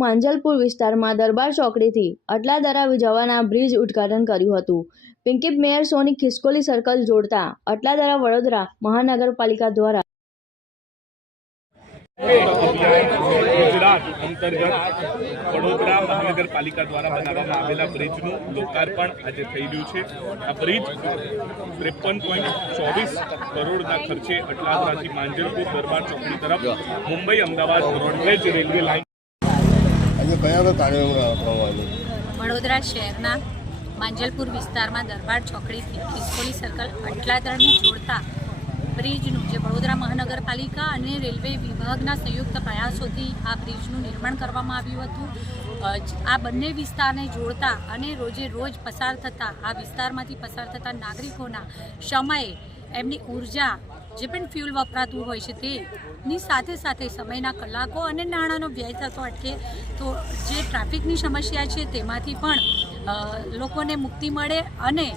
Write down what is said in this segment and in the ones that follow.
માંજલપુર વિસ્તારમાં દરબાર ચોકડીથી અટલાદરા જવાના બ્રિજ ઉદ્ઘાટન કર્યું હતું। પિંકી મેયર સોની ખિસકોલી સર્કલ જોડતા અટલાદરા વડોદરા મહાનગરપાલિકા દ્વારા गुजरात अंतर्गत वडोदरा महानगरपालिका द्वारा बनाववामां आवेला ब्रिजનું लोकार्पण આજે થઈ રહ્યું છે। આ બ્રિજ 53.24 કરોડના ખર્ચે અટલાદરાથી માંજલપુર દરબાર ચોકડી તરફ Mumbai Ahmedabad roadways railway line Vadodara શહેરના માંજલપુર વિસ્તારમાં દરબાર ચોકડીથી ખિસકોલી સર્કલ અટલાદરાને જોડતા બ્રિજનું જે વડોદરા મહાનગરપાલિકા અને રેલવે વિભાગના સંયુક્ત પ્રયાસોથી આ બ્રિજનું નિર્માણ કરવામાં આવ્યું હતું। આ બંને વિસ્તારને જોડતા અને રોજે રોજ પસાર થતા આ વિસ્તારમાંથી પસાર થતા નાગરિકોના સમયે એમની ઉર્જા જે પણ ફ્યુલ વપરાતું હોય છે તેની સાથે સાથે સમયના કલાકો અને નાણાંનો વ્યય થતો અટકે તો જે ટ્રાફિકની સમસ્યા છે તેમાંથી પણ લોકોને મુક્તિ મળે અને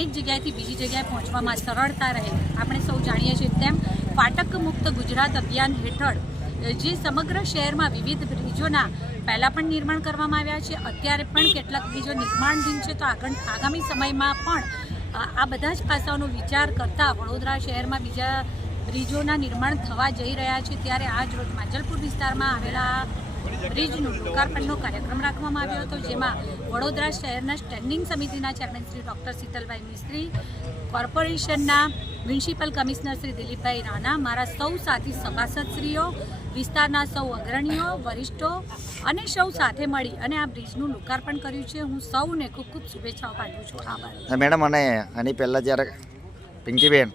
એક જગ્યાએથી બીજી જગ્યાએ પહોંચવામાં સરળતા રહે। આપણે સૌ જાણીએ છીએ તેમ ફાટક મુક્ત ગુજરાત અભિયાન હેઠળ જે સમગ્ર શહેરમાં વિવિધ બ્રિજોના પહેલાં પણ નિર્માણ કરવામાં આવ્યા છે, અત્યારે પણ કેટલાક બ્રિજો નિર્માણધીન છે, તો આગામી સમયમાં પણ આ બધા જ પાસાઓનો વિચાર કરતા વડોદરા શહેરમાં બીજા બ્રિજોના નિર્માણ થવા જઈ રહ્યા છે। ત્યારે આજ રોજ માંજલપુર વિસ્તારમાં આવેલા બ્રિજનું લોકાર્પણનો કાર્યક્રમ રાખવામાં આવ્યો હતો, જેમાં વડોદરા શહેરના સ્ટેન્ડિંગ સમિતિના ચેરમેન શ્રી ડૉક્ટર શીતલભાઈ મિસ્ત્રી, કોર્પોરેશનના મ્યુનિસિપલ કમિશનર શ્રી દિલીપભાઈ રાણા, મારા સૌ સાથી સભાસદશ્રીઓ, વિસ્તારના સૌ અગ્રણીઓ, વરિષ્ઠો અને સૌ સાથે મળી અને આ બ્રિજનું લોકાર્પણ કર્યું છે। હું સૌને ખૂબ ખૂબ શુભેચ્છાઓ પાઠવું છું। આભાર મેડમ। અને આની પહેલાં જ્યારે પિંકીબેન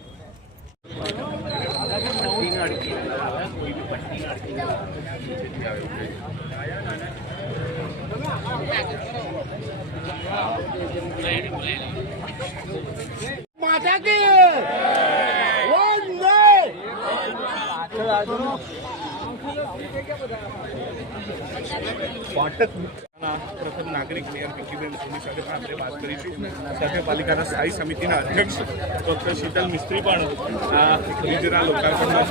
माता की ફાટક પ્રથમ નાગરિક મેયર પિંકીબેન સોની સાથે પણ આપણે વાત કરીશું। સાથે પાલિકાના સ્થાયી સમિતિના અધ્યક્ષ ડૉક્ટર શીતલ મિસ્ત્રી પણ આ બ્રિજના લોકાર્પણમાં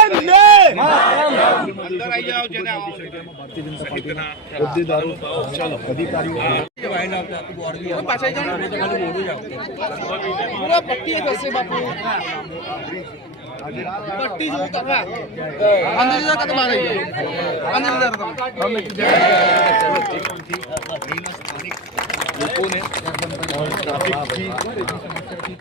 લોકોને